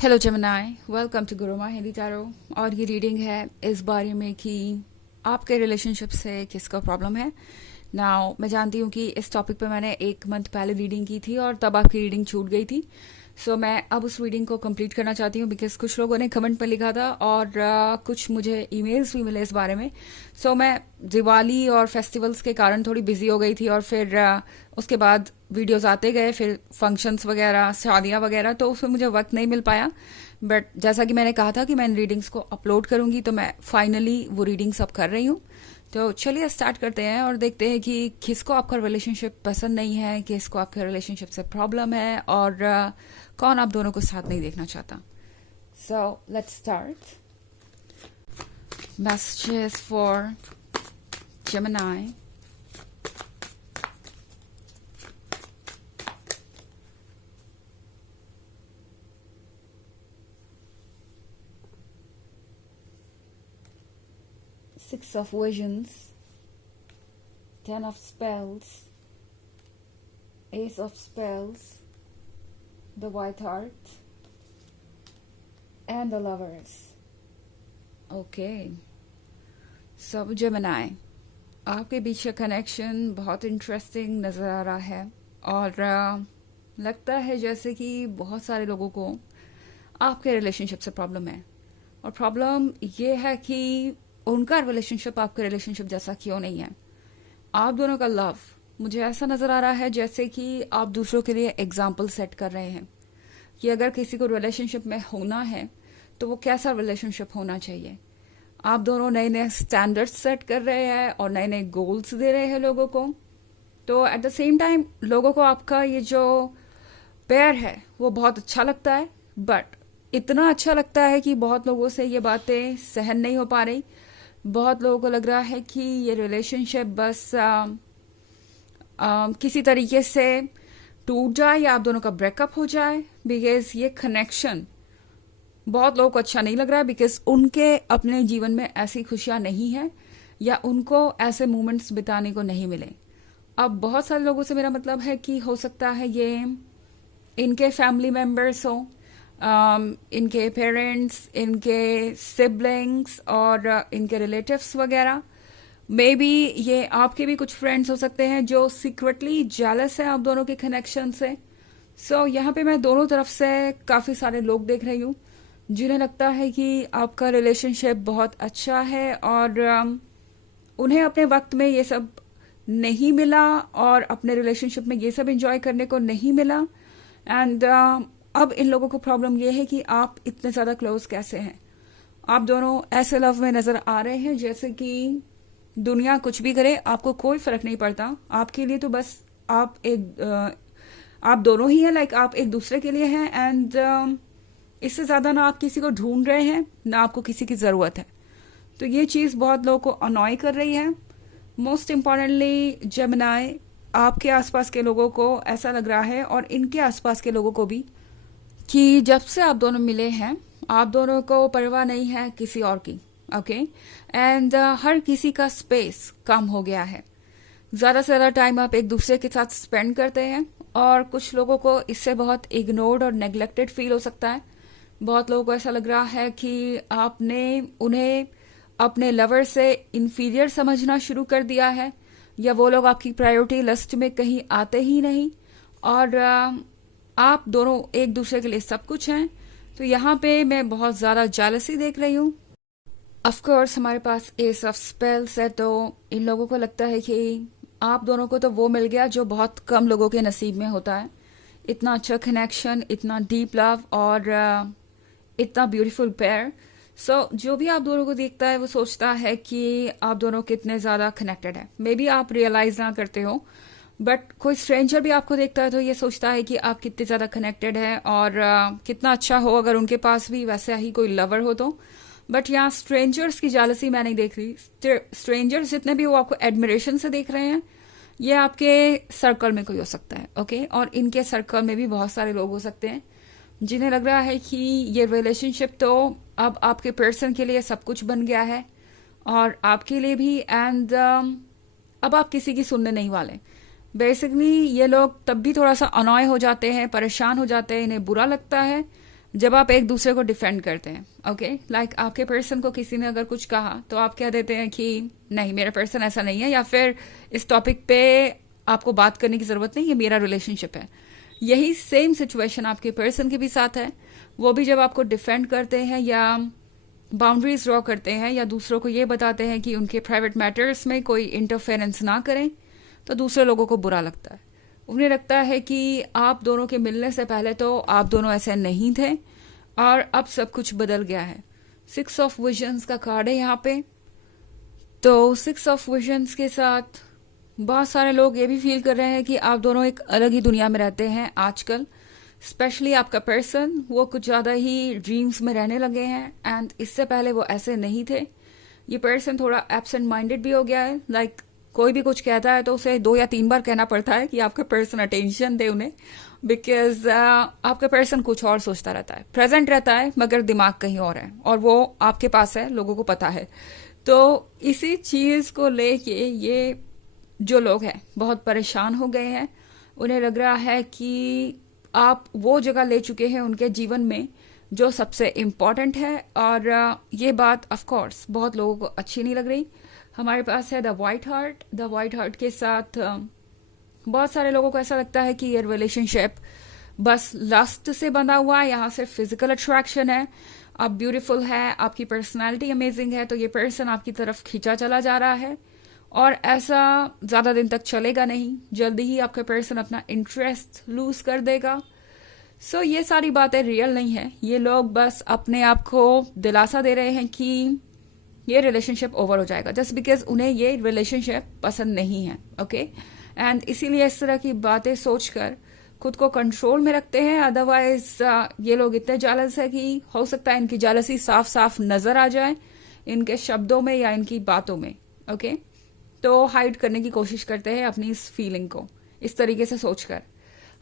Hello जमनाई, welcome to Gurumaa Hindi tarot. और ये रीडिंग है इस बारे में कि आपके रिलेशनशिप से किसका प्रॉब्लम है। नाउ मैं जानती हूँ कि इस टॉपिक पे मैंने 1 मंथ पहले रीडिंग की थी और तब आपकी रीडिंग छूट गई थी। सो मैं अब उस रीडिंग को कंप्लीट करना चाहती हूँ बिकॉज कुछ लोगों ने कमेंट पे लिखा था और कुछ मुझे ईमेल्स भी मिले इस बारे में। सो मैं दिवाली और फेस्टिवल्स के कारण थोड़ी बिजी हो गई थी और फिर उसके बाद वीडियोस आते गए, फिर फंक्शंस वगैरह, शादियाँ वगैरह, तो उसमें मुझे वक्त नहीं मिल पाया। बट जैसा कि मैंने कहा था कि मैं इन रीडिंग्स को अपलोड करूंगी, तो मैं फाइनली वो रीडिंग्स अब कर रही हूँ। तो चलिए स्टार्ट करते हैं और देखते हैं कि किसको आपका रिलेशनशिप पसंद नहीं है, किसको आपके रिलेशनशिप से प्रॉब्लम है और कौन आप दोनों को साथ नहीं देखना चाहता। So let's start. Messages for Gemini. Six of Visions, Ten of Spells, Ace of Spells, the White Heart, and the Lovers. Okay. सब Gemini, आपके बीच का कनेक्शन बहुत इंटरेस्टिंग नज़र आ रहा है और लगता है जैसे कि बहुत सारे लोगों को आपके रिलेशनशिप से प्रॉब्लम है। और प्रॉब्लम ये है कि उनका रिलेशनशिप आपके रिलेशनशिप जैसा क्यों नहीं है। आप दोनों का लव मुझे ऐसा नजर आ रहा है जैसे कि आप दूसरों के लिए एग्जाम्पल सेट कर रहे हैं कि अगर किसी को रिलेशनशिप में होना है तो वो कैसा रिलेशनशिप होना चाहिए। आप दोनों नए नए स्टैंडर्ड्स सेट कर रहे हैं और नए नए गोल्स दे रहे हैं लोगों को। तो एट द सेम टाइम लोगों को आपका ये जो पेयर है वो बहुत अच्छा लगता है, बट इतना अच्छा लगता है कि बहुत लोगों से ये बातें सहन नहीं हो पा रही। बहुत लोगों को लग रहा है कि ये रिलेशनशिप बस किसी तरीके से टूट जाए या आप दोनों का ब्रेकअप हो जाए, बिकॉज ये कनेक्शन बहुत लोगों को अच्छा नहीं लग रहा है, बिकॉज उनके अपने जीवन में ऐसी खुशियां नहीं है या उनको ऐसे मोमेंट्स बिताने को नहीं मिले। अब बहुत सारे लोगों से मेरा मतलब है कि हो सकता है ये इनके फैमिली मेंबर्स हो, इनके पेरेंट्स, इनके सिबलिंग्स और इनके रिलेटिव्स वगैरह। मे बी ये आपके भी कुछ फ्रेंड्स हो सकते हैं जो सीक्रेटली जेलस है आप दोनों के कनेक्शन से। सो यहाँ पे मैं दोनों तरफ से काफ़ी सारे लोग देख रही हूँ जिन्हें लगता है कि आपका रिलेशनशिप बहुत अच्छा है और उन्हें अपने वक्त में ये सब नहीं मिला और अपने रिलेशनशिप में ये सब एंजॉय करने को नहीं मिला। एंड अब इन लोगों को प्रॉब्लम ये है कि आप इतने ज़्यादा क्लोज कैसे हैं। आप दोनों ऐसे लव में नज़र आ रहे हैं जैसे कि दुनिया कुछ भी करे आपको कोई फर्क नहीं पड़ता। आपके लिए तो बस आप दोनों ही हैं, लाइक आप एक दूसरे के लिए हैं। एंड इससे ज़्यादा ना आप किसी को ढूंढ रहे हैं ना आपको किसी की ज़रूरत है। तो ये चीज़ बहुत लोगों को अनॉय कर रही है। मोस्ट इम्पॉर्टेंटली जेमिनी, आपके आसपास के लोगों को ऐसा लग रहा है और इनके आसपास के लोगों को भी कि जब से आप दोनों मिले हैं आप दोनों को परवाह नहीं है किसी और की। ओके। एंड हर किसी का स्पेस कम हो गया है। ज़्यादा से ज़्यादा टाइम आप एक दूसरे के साथ स्पेंड करते हैं और कुछ लोगों को इससे बहुत इग्नोर्ड और नेग्लेक्टेड फील हो सकता है। बहुत लोगों को ऐसा लग रहा है कि आपने उन्हें अपने लवर से इन्फीरियर समझना शुरू कर दिया है या वो लोग आपकी प्रायोरिटी लिस्ट में कहीं आते ही नहीं और आप दोनों एक दूसरे के लिए सब कुछ हैं। तो यहाँ पे मैं बहुत ज़्यादा जेलसी देख रही हूँ। ऑफकोर्स हमारे पास एस ऑफ स्पेल्स है, तो इन लोगों को लगता है कि आप दोनों को तो वो मिल गया जो बहुत कम लोगों के नसीब में होता है। इतना अच्छा कनेक्शन, इतना डीप लव और इतना ब्यूटीफुल पेयर। सो जो भी आप दोनों को देखता है वो सोचता है कि आप दोनों कितने ज़्यादा कनेक्टेड है। मे बी आप रियलाइज ना करते हो, बट कोई स्ट्रेंजर भी आपको देखता है तो ये सोचता है कि आप कितने ज़्यादा कनेक्टेड है और कितना अच्छा हो अगर उनके पास भी वैसे ही कोई लवर हो तो। बट यहाँ स्ट्रेंजर्स की जालसी मैं नहीं देख रही। स्ट्रेंजर्स जितने भी वो आपको एडमिरेशन से देख रहे हैं, ये आपके सर्कल में कोई हो सकता है। ओके। और इनके सर्कल में भी बहुत सारे लोग हो सकते हैं जिन्हें लग रहा है कि ये रिलेशनशिप तो अब आपके पर्सन के लिए सब कुछ बन गया है और आपके लिए भी। एंड अब आप किसी की सुनने नहीं वाले। बेसिकली ये लोग तब भी थोड़ा सा अनॉय हो जाते हैं, परेशान हो जाते हैं, इन्हें बुरा लगता है जब आप एक दूसरे को डिफेंड करते हैं, ओके, लाइक आपके पर्सन को किसी ने अगर कुछ कहा तो आप कह देते हैं कि नहीं मेरा पर्सन ऐसा नहीं है, या फिर इस टॉपिक पे आपको बात करने की जरूरत नहीं, ये मेरा रिलेशनशिप है। यही सेम सिचुएशन आपके पर्सन के भी साथ है। वो भी जब आपको डिफेंड करते हैं या बाउंड्रीज ड्रॉ करते हैं या दूसरों को ये बताते हैं कि उनके प्राइवेट मैटर्स में कोई इंटरफेरेंस ना करें, तो दूसरे लोगों को बुरा लगता है। उन्हें लगता है कि आप दोनों के मिलने से पहले तो आप दोनों ऐसे नहीं थे और अब सब कुछ बदल गया है। 6 ऑफ विजन्स का कार्ड है यहाँ पे। तो 6 ऑफ विजन्स के साथ बहुत सारे लोग ये भी फील कर रहे हैं कि आप दोनों एक अलग ही दुनिया में रहते हैं आजकल। स्पेशली आपका पर्सन वो कुछ ज्यादा ही ड्रीम्स में रहने लगे हैं, एंड इससे पहले वो ऐसे नहीं थे। ये पर्सन थोड़ा एब्सेंट माइंडेड भी हो गया है। लाइक कोई भी कुछ कहता है तो उसे 2 या 3 बार कहना पड़ता है कि आपका पर्सन अटेंशन दे उन्हें, बिकॉज आपका पर्सन कुछ और सोचता रहता है, प्रेजेंट रहता है मगर दिमाग कहीं और है, और वो आपके पास है, लोगों को पता है। तो इसी चीज को लेके ये जो लोग हैं बहुत परेशान हो गए हैं। उन्हें लग रहा है कि आप वो जगह ले चुके हैं उनके जीवन में जो सबसे इम्पोर्टेंट है, और ये बात ऑफ कोर्स बहुत लोगों को अच्छी नहीं लग रही। हमारे पास है the white heart. The white heart के साथ बहुत सारे लोगों को ऐसा लगता है कि ये रिलेशनशिप बस लस्ट से बंधा हुआ है, यहाँ सिर्फ फिजिकल अट्रैक्शन है, आप ब्यूटीफुल है, आपकी पर्सनालिटी अमेजिंग है, तो ये पर्सन आपकी तरफ खींचा चला जा रहा है, और ऐसा ज्यादा दिन तक चलेगा नहीं। जल्दी ही आपका पर्सन अपना इंटरेस्ट लूज कर देगा। सो ये सारी बातें रियल नहीं है। ये लोग बस अपने आप को दिलासा दे रहे हैं कि ये रिलेशनशिप ओवर हो जाएगा, जस्ट बिकॉज उन्हें ये रिलेशनशिप पसंद नहीं है, ओके। एंड इसीलिए इस तरह की बातें सोचकर खुद को कंट्रोल में रखते हैं। अदरवाइज ये लोग इतने जालस है कि हो सकता है इनकी जालसी साफ साफ नजर आ जाए इनके शब्दों में या इनकी बातों में, ओके। तो हाइड करने की कोशिश करते हैं अपनी इस फीलिंग को इस तरीके से सोचकर।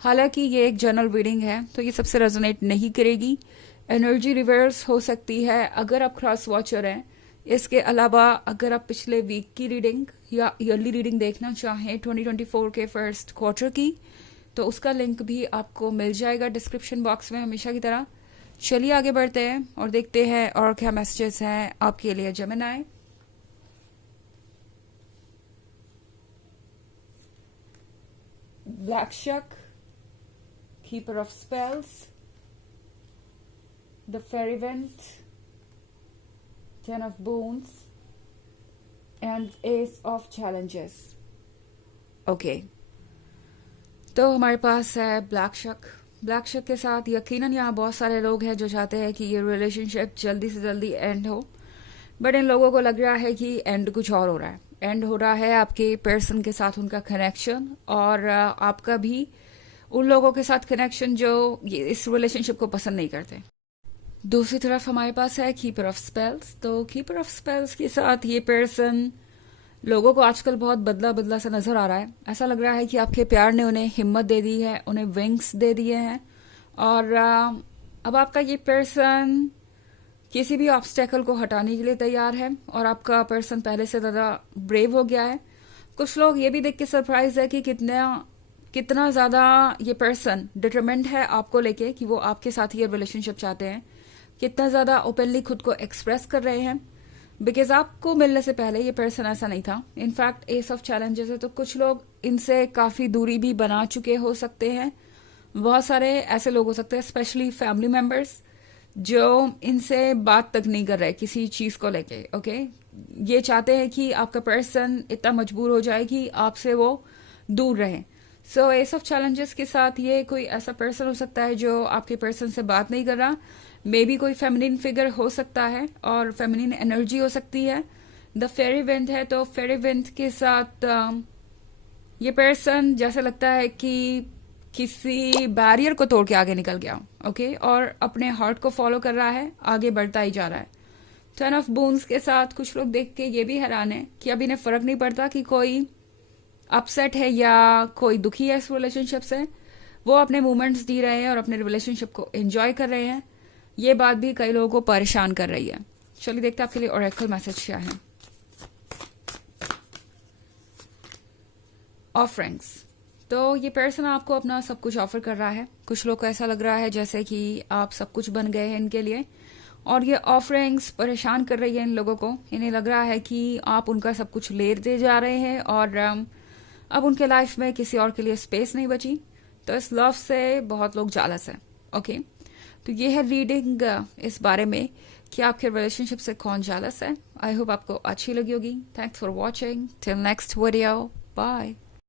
हालांकि ये एक जनरल रीडिंग है तो ये सबसे रेजोनेट नहीं करेगी। एनर्जी रिवर्स हो सकती है अगर आप क्रॉस वॉचर हैं। इसके अलावा अगर आप पिछले वीक की रीडिंग या ईयरली रीडिंग देखना चाहें 2024 के फर्स्ट क्वार्टर की, तो उसका लिंक भी आपको मिल जाएगा डिस्क्रिप्शन बॉक्स में हमेशा की तरह। चलिए आगे बढ़ते हैं और देखते हैं और क्या मैसेजेस हैं आपके लिए Gemini. Black shuck, keeper of spells, the fairy went, 10 of Boons and Ace of Challenges. Okay, तो हमारे पास है ब्लैक शक। ब्लैक शक के साथ यकीनन यहाँ बहुत सारे लोग हैं जो चाहते हैं कि ये रिलेशनशिप जल्दी से जल्दी एंड हो, बट इन लोगों को लग रहा है कि एंड कुछ और हो रहा है। एंड हो रहा है आपके पर्सन के साथ उनका कनेक्शन, और आपका भी उन लोगों के साथ कनेक्शन जो इस रिलेशनशिप को पसंद नहीं करते। दूसरी तरफ हमारे पास है कीपर ऑफ स्पेल्स। तो कीपर ऑफ स्पेल्स के साथ ये पर्सन लोगों को आजकल बहुत बदला बदला सा नजर आ रहा है। ऐसा लग रहा है कि आपके प्यार ने उन्हें हिम्मत दे दी है, उन्हें विंग्स दे दिए हैं, और अब आपका ये पर्सन किसी भी ऑब्स्टेकल को हटाने के लिए तैयार है, और आपका पर्सन पहले से ज्यादा ब्रेव हो गया है। कुछ लोग ये भी देख के सरप्राइज है कि कितना ज्यादा ये पर्सन डिटरमेंट है आपको लेके कि वो आपके साथ ये रिलेशनशिप चाहते हैं, कितना ज्यादा ओपनली खुद को एक्सप्रेस कर रहे हैं। बिकॉज आपको मिलने से पहले ये पर्सन ऐसा नहीं था। इनफैक्ट एस ऑफ चैलेंजेस है, तो कुछ लोग इनसे काफी दूरी भी बना चुके हो सकते हैं। बहुत सारे ऐसे लोग हो सकते हैं, स्पेशली फैमिली मेंबर्स, जो इनसे बात तक नहीं कर रहे किसी चीज को लेके, ओके। ये चाहते हैं कि आपका पर्सन इतना मजबूर हो जाए कि आपसे वो दूर रहे। सो एस ऑफ चैलेंजेस के साथ ये कोई ऐसा पर्सन हो सकता है जो आपके पर्सन से बात नहीं कर रहा। मे बी कोई फेमिनिन फिगर हो सकता है और फेमिनिन एनर्जी हो सकती है। द फेरी विंड है, तो फेरी विंड के साथ ये पर्सन जैसे लगता है कि किसी बैरियर को तोड़ के आगे निकल गया, ओके, और अपने हार्ट को फॉलो कर रहा है, आगे बढ़ता ही जा रहा है। 10 ऑफ बून्स के साथ कुछ लोग देख के ये भी हैरान है कि अब इन्हें फर्क नहीं पड़ता कि कोई अपसेट है या कोई दुखी है इस रिलेशनशिप से। वो अपने मूवमेंट्स दी रहे हैं और अपने रिलेशनशिप को एंजॉय कर रहे हैं। ये बात भी कई लोगों को परेशान कर रही है। चलिए देखते हैं आपके लिए ओरेकल मैसेज क्या है। ऑफरिंग्स, तो ये पर्सन आपको अपना सब कुछ ऑफर कर रहा है। कुछ लोग को ऐसा लग रहा है जैसे कि आप सब कुछ बन गए हैं इनके लिए, और ये ऑफरिंग्स परेशान कर रही है इन लोगों को। इन्हें लग रहा है कि आप उनका सब कुछ ले दे जा रहे हैं और अब उनके लाइफ में किसी और के लिए स्पेस नहीं बची। तो इस लव से बहुत लोग जालस हैं। ओके, तो ये है रीडिंग इस बारे में कि आपके रिलेशनशिप से कौन जालस है। आई होप आपको अच्छी लगी होगी। Thanks for watching. Till next video, bye.